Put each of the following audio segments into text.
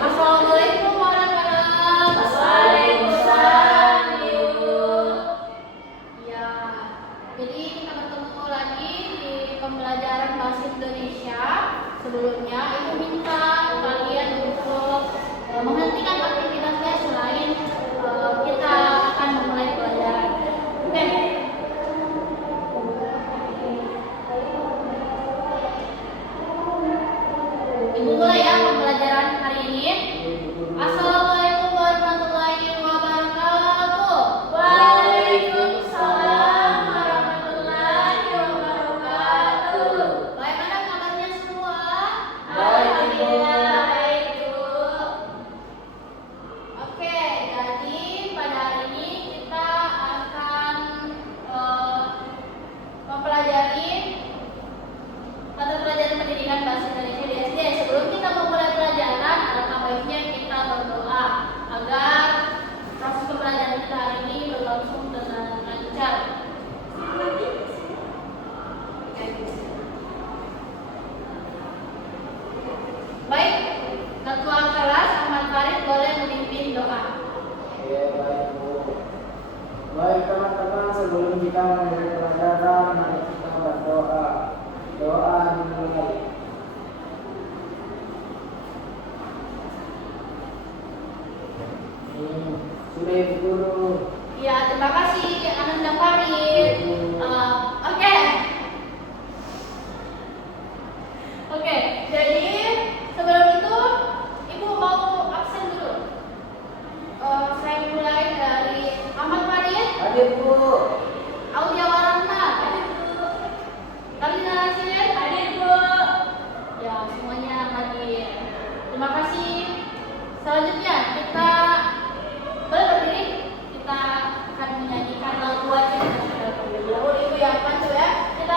Assalamualaikum warahmatullahi wabarakatuh. Ya, jadi kita bertemu lagi di pembelajaran bahasa Indonesia. Sebelumnya ibu minta kalian untuk menghentikan aktivitasnya selain kita akan memulai pelajaran. Oke. Ibu mulai ya pembelajaran hari ini. Assalamualaikum warahmatullahi wabarakatuh. Waalaikumsalam warahmatullahi wabarakatuh. Bagaimana kabarnya semua? Alhamdulillah baik, Bu. Oke, jadi pada hari ini kita akan mempelajari mata pelajaran pendidikan bahasa Indonesia di SD. Sebelum kita memulai pelajaran, alangkah baiknya kita berdoa agar proses pembelajaran kita hari ini berlangsung dengan lancar. Baik, ketua kelas Ahmad Farid boleh memimpin doa. Oke, baik Bu. Baik teman-teman, sebelum kita memulai pelajaran, mari kita berdoa. Doa dimulai. Sudah Ibu Guru. Ya, terima kasih Ananda Farid. Oke. Oke, jadi sebelum itu Ibu mau absen dulu. Saya mulai dari Ahmad Farid, Hadir Bu. Aulia Warahma, hadir Bu. Kalina Nasir, hadir Bu. Ya, semuanya hadir. Terima kasih. Selanjutnya kita boleh berdiri. Kita akan menyanyikan lagu wajib nasional. Ibu yang pancu ya. Kita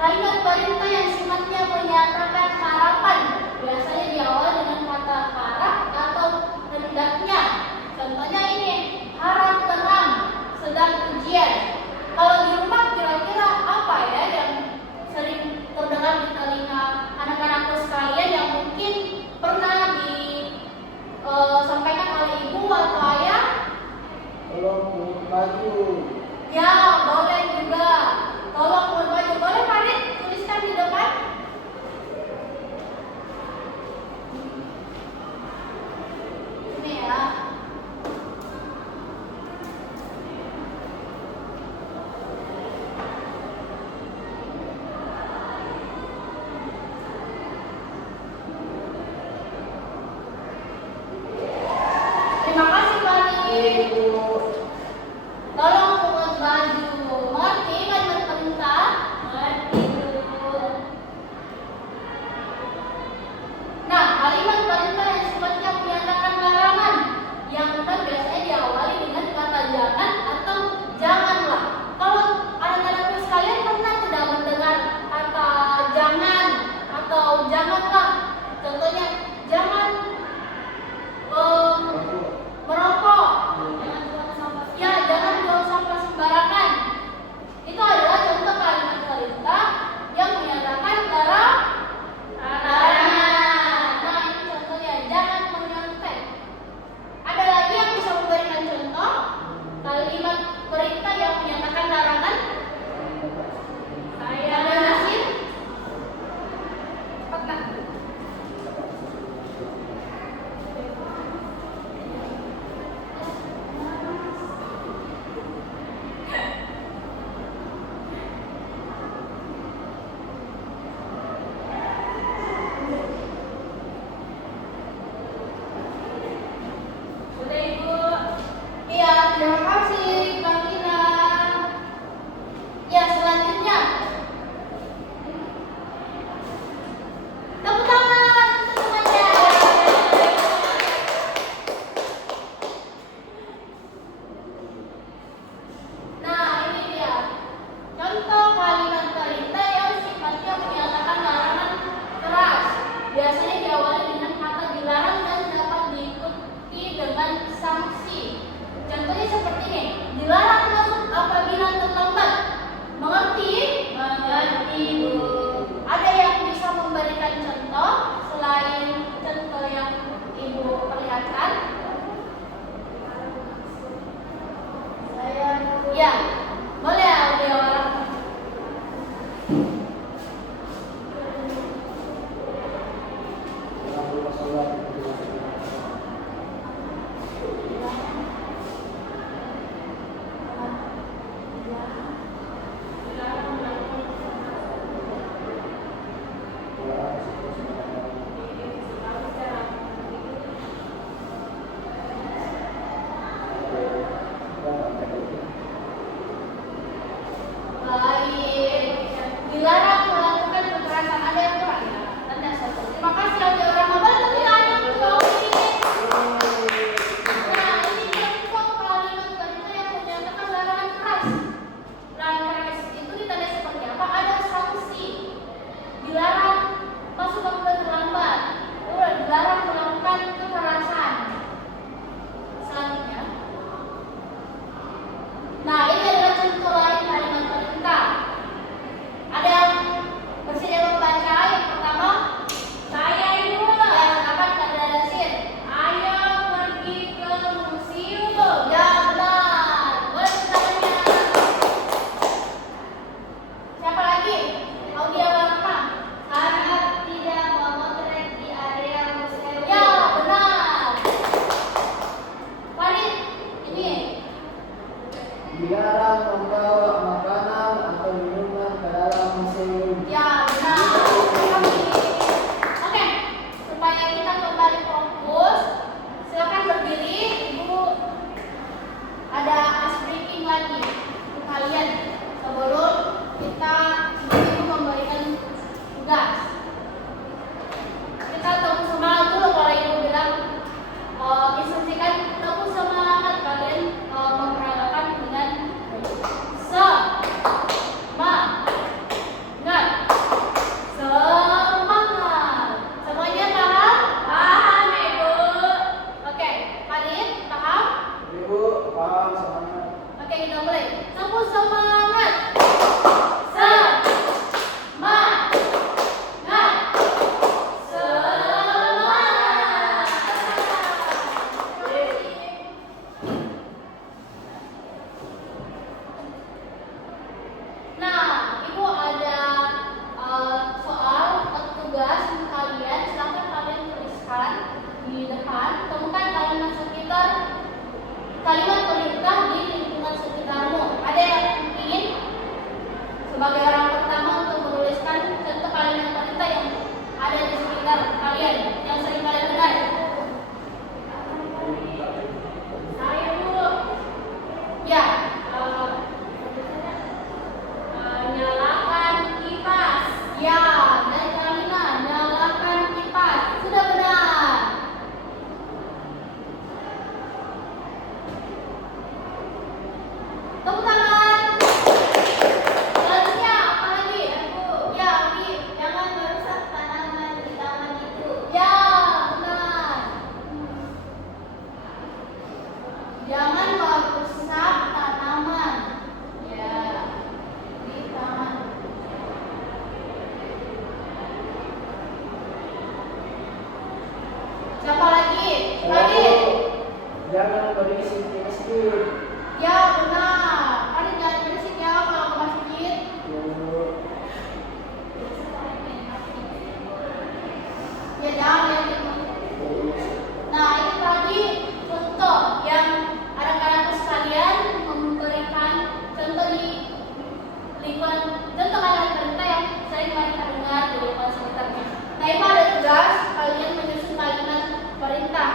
Kalimat perintah yang sifatnya menyatakan harapan biasanya diawali dengan kata harap atau hendaknya. Contohnya ini, harap tenang sedang ujian. Kalau di rumah kira-kira apa ya yang sering terdengar di telinga anak-anakku sekalian yang mungkin pernah disampaikan oleh ibu atau ayah? Tolong pungut baju. Ya, boleh juga. Tolong pungut baju. Boleh Farid tuliskan di depan. Ini ya. Terima kasih Farid. Ibu. Tolong pungut baju. Mengerti kalimat perintah? Mengerti Bu. Nah, kalimat perintah yang sifatnya menyatakan larangan yang benar biasanya diawali dengan kata jangan atau janganlah. Kalau anak-anakku sekalian pernah tidak mendengar kata jangan atau janganlah? Contohnya jangan merokok. Ya, jangan buang sampah sembarangan. Itu adalah contoh kalimat perintah yang menyatakan larangan. Nah, ini contohnya, jangan menyontek. Ada lagi yang bisa memberikan contoh kalimat perintah yang menyatakan larangan? Saya ada Nasir? Cepat. Sudah Ibu. Iya, terima kasih Kang Ina. Ya, selanjutnya. Tepuk tangan untuk semuanya. Nah, ini dia. Contoh kalimat perintah yang sifatnya menyatakan larangan keras. Biasanya diawali dengan kata dilarang dan dapat diikuti dengan sanksi. Contohnya seperti ini, dilarang masuk apabila terlambat. Mengerti? Mengerti Bu. Ada yang bisa memberikan contoh selain contoh yang Ibu perlihatkan? Ya, boleh audio orang. Baik. Dilarang melakukan kekerasan. Ada yang kurang ya? Tanda satu. Terima kasih audio orang. Boleh tepuk tangan untuk bawah ini. Nah, ini contoh kalimat perintah yang menyatakan larangan keras. Larangan keras itu ditandai seperti apa? Ada sanksi. Dilarang masuk apabila terlambat. Dilarang melakukan kekerasan. Selanjutnya. Nah, ini adalah contoh lain kalimat perintah. Ada yang bersedia membaca? Yang pertama, saya Ibu. Ya, silakan Kak Dasir. Ayo pergi ke museum. Ya, benar. Boleh tangannya. Siapa lagi? Audia Warna. Harap tidak memotret di area museum. Ya, benar. Farid, ini. Dilarang membawa makanan atau minuman ke dalam museum. Ya, benar. Oke, supaya kita kembali fokus, silakan berdiri. Ibu ada ice breaking lagi untuk kalian sebelum kita Ibu memberikan tugas. Kita tepuk semangat dulu kalau Ibu bilang instruksikan tepuk semangat kalian memperagakan dengan semangat. Ya jangan ya gitu. Nah itu tadi contoh yang anak-anak sekalian memberikan contoh di lingkungan, contoh anak cerita yang sering mereka dengar di lingkungan sekitarnya. Nah itu ada tugas kalian menyusun kalimat perintah.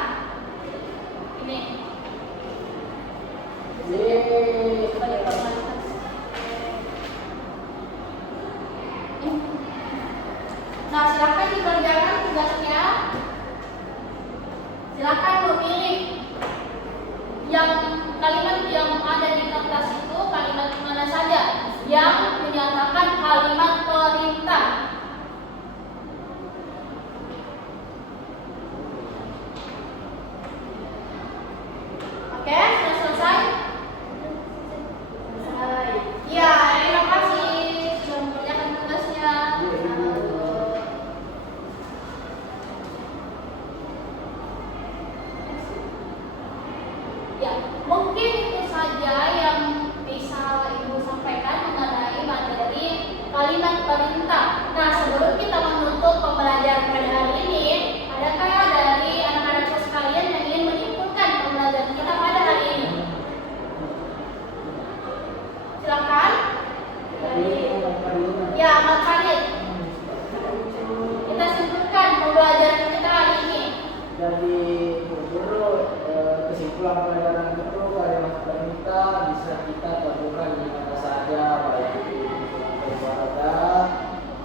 Ini. Sebagai formalitas. Nah silakan dikerjakan tugasnya. Silakan memilih yang kalimat yang ada di kertas itu kalimat mana saja yang menyatakan kalimat perintah. Oke, sudah selesai? Selesai. Ya, terima kasih sudah mengerjakan tugasnya. Ya, mungkin itu saja yang bisa Ibu sampaikan mengenai materi kalimat perintah. Nah, sebelum kita menutup pembelajaran pada hari ini, adakah dari anak-anak sekalian yang ingin menyimpulkan pembelajaran kita pada hari ini? Silakan. Ya, Mas Khalid. Kita simpulkan pembelajaran kita hari ini. Jadi guru kesimpulan pelajaran itu kalimat perintah bisa kita temukan di mana saja, baik di keluarga,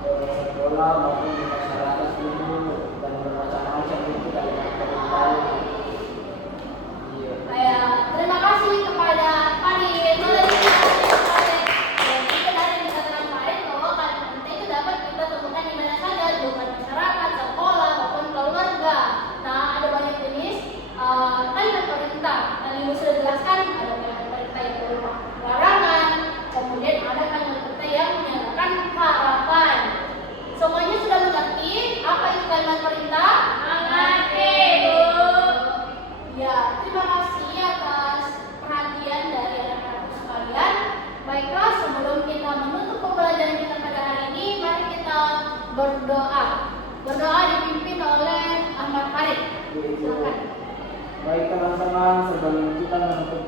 sekolah maupun di masyarakat dulu, dan bermacam-macam itu kalimat perintah. Iya. Terima kasih kepada Khalid. Dan itu dari dikatakan Khalid bahwa kalimat perintah itu dapat kita temukan di mana saja, bukan masyarakat, sekolah maupun keluarga. Nah, ada banyak jenis kalimat perintah. Dan Ibu sudah jelaskan ada kalimat perintah yang berupa larangan, kemudian ada kalimat perintah yang menyatakan harapan. Semuanya sudah mengerti apa itu kalimat perintah? Mengerti, Bu. Ya, terima kasih atas perhatian dari anak-anak sekalian. Baiklah, sebelum kita menutup pembelajaran kita pada hari ini, mari kita berdoa. Berdoa dipimpin oleh Ahmad Farid. Silakan. Baik teman-teman, sebelum kita menutup